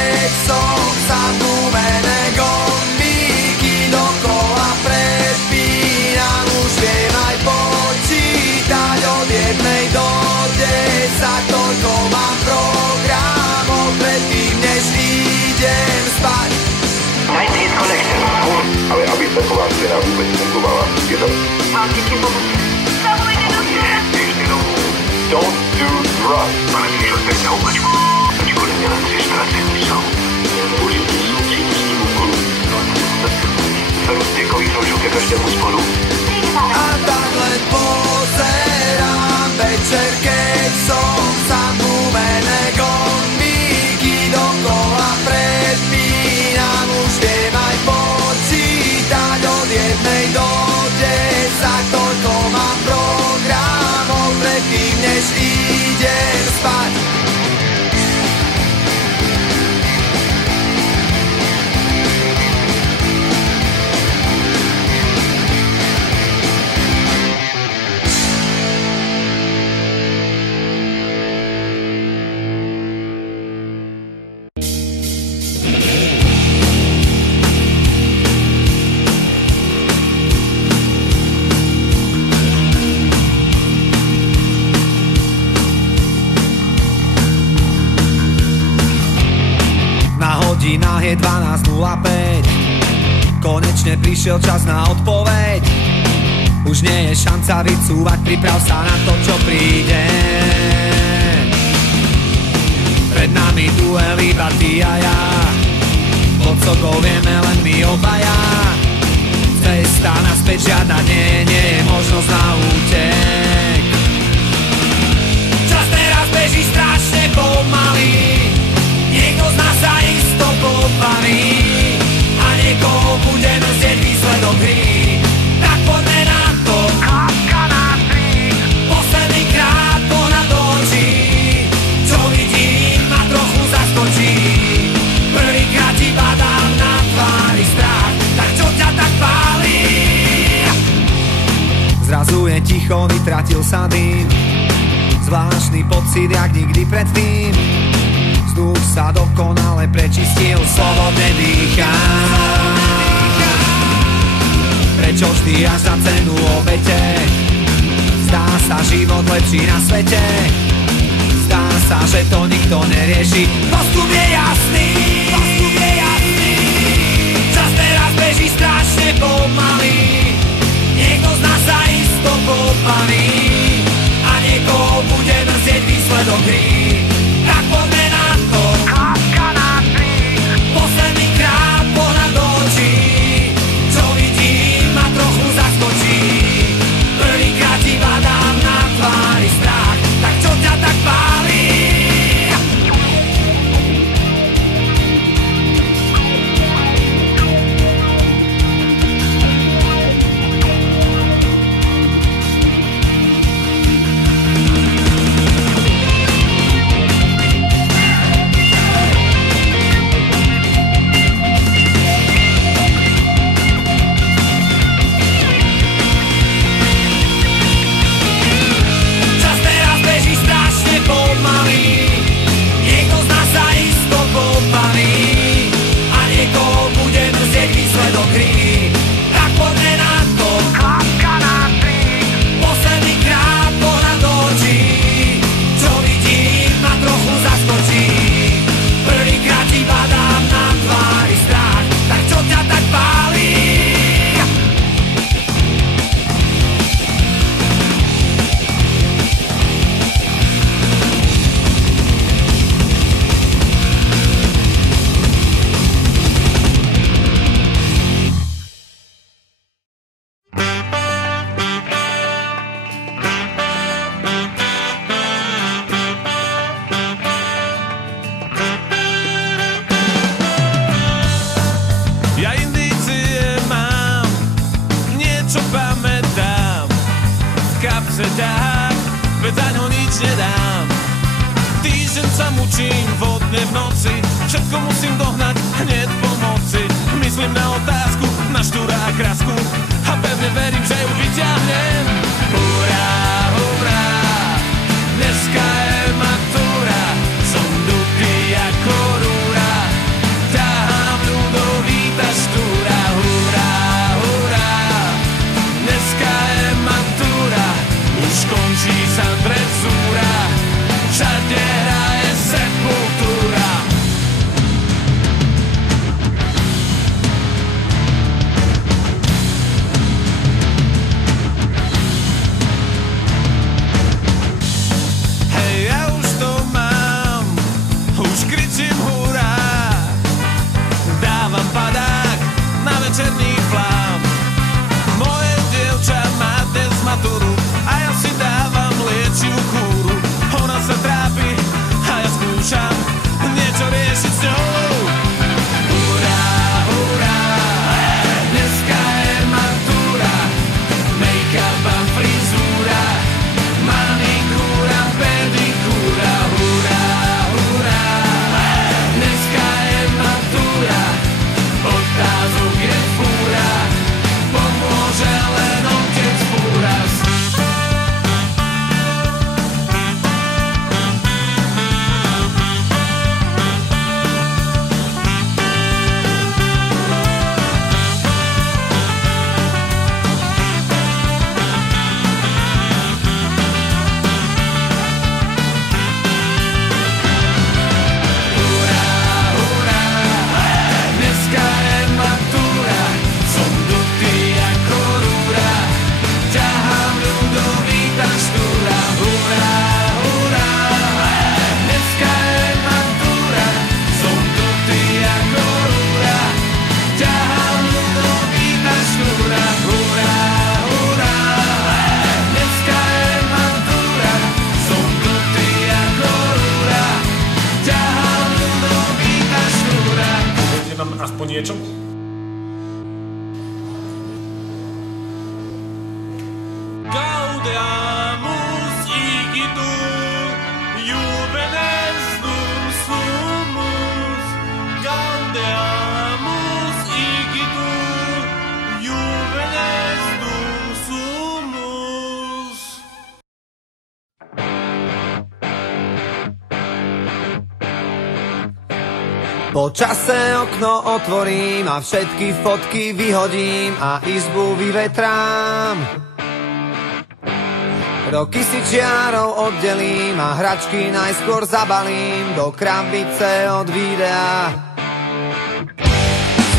keď som zagumené gombíky dokola prepínam. Už viem aj počítať od 1 do 10, toľko mám programov predtým, než idem spať. Night is connection. Ale aby taková scéna vôbec fungovala, je to... Máte ti pomoci? Zavolejte do Don't do drugs. Pane Kýžo, teď sa uvačku. Ačkoliv milenci ztracený jsou. Užití jsou přínosným úkolu. Rozděkových rožů ke každému sporu. A tak len pozerám večer, keď som zagumené gombíky dokola prepínam. Už viem aj počítať od 1 do 10, toľko mám programov predtým, než idem spať. Hodinách je 12:05. Konečne prišiel čas na odpoveď. Už nie je šanca vycúvať, priprav sa na to, čo príde. Pred nami duel iba ty a ja. Pod sobou vieme len my obaja. Cesta naspäť žiadna nie je možnosť na útek. Čas teraz beží strašne pomaly. Niekto z nás sa isto pobaví a niekoho bude mrzieť výsledok hry. Tak poďme na to, kapka na 3. Posledný krát pohľad do očí. Čo vidím ma trochu zaskočí. Prvýkrát iba dám na tvári strach. Tak čo ťa tak pálí? Zrazu je ticho, vytratil sa dým. Zvláštny pocit, jak nikdy predtým. Vzduch sa dokonale prečistil, slobodne dýcham. Prečo vždy až na cenu obete? Zdá sa život lepší na svete. Zdá sa, že to nikto nerieši. Postup je jasný. Čas teraz beží strašne pomaly. Niekto z nás sa isto pobaví a niekoho bude mrzieť výsledok hry. Tak poďme na to, kapka na 3. Posledný krát pohľad do očí. Čo vidím ma trochu zaskočí. Prvýkrát iba dám na tvári strach. Tak čo ťa tak pálí? Dneska je matura, som dupý ako rúra. aspoň niečo? Gaudeamus igitur, juvenes dum sumus. Gaudeamus igitur, juvenes dum sumus. Po čase okno otvorím a všetky fotky vyhodím a izbu vyvetrám. Roky si čiarou oddelím a hračky najskôr zabalím do krabice od videa.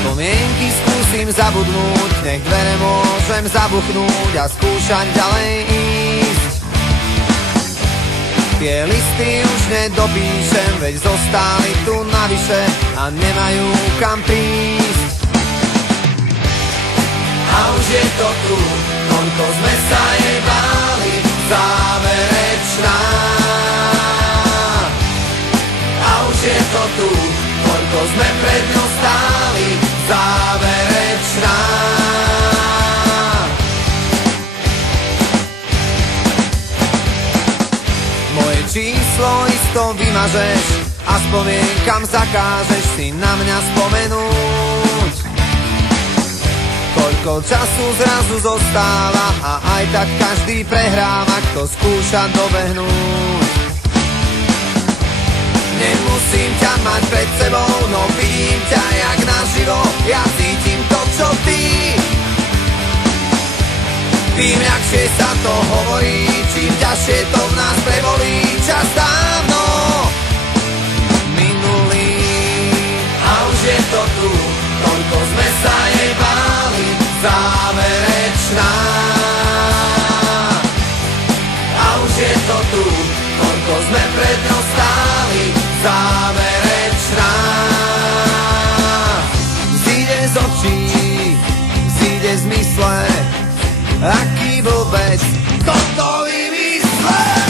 Spomienky skúsim zabudnúť, nech dvere môžem zabuchnúť a skúšať ďalej ísť. Tie listy už nedopíšem, veď zostali tu navyše a nemajú kam prísť. A už je to tu, koľko sme sa jej báli, záverečná. A už je to tu, koľko sme pred ňou stáli, záverečná. Moje číslo isto vymažeš a spomienkam zakážeš si na mňa spomenúť. Koľko času zrazu zostáva a aj tak každý prehráva, kto skúša dobehnúť. Nemusím ťa mať pred sebou, no vidím ťa jak naživo, ja cítim to, čo ty. Tým ľahšie sa to hovorí, čím ťažšie to v nás prebolí. Čas dávno minulý a už je to tu, koľko sme sa jej báli, záverečná. A už je to tu, koľko sme pred ňou stáli, záverečná. Zíde z očí, zíde z mysle, aký blbec toto vymyslel.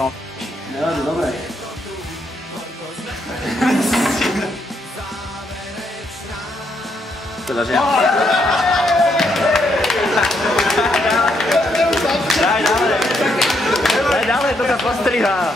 No, nevadí, dobre. Teda, že... Daj ďalej, to sa postrihá.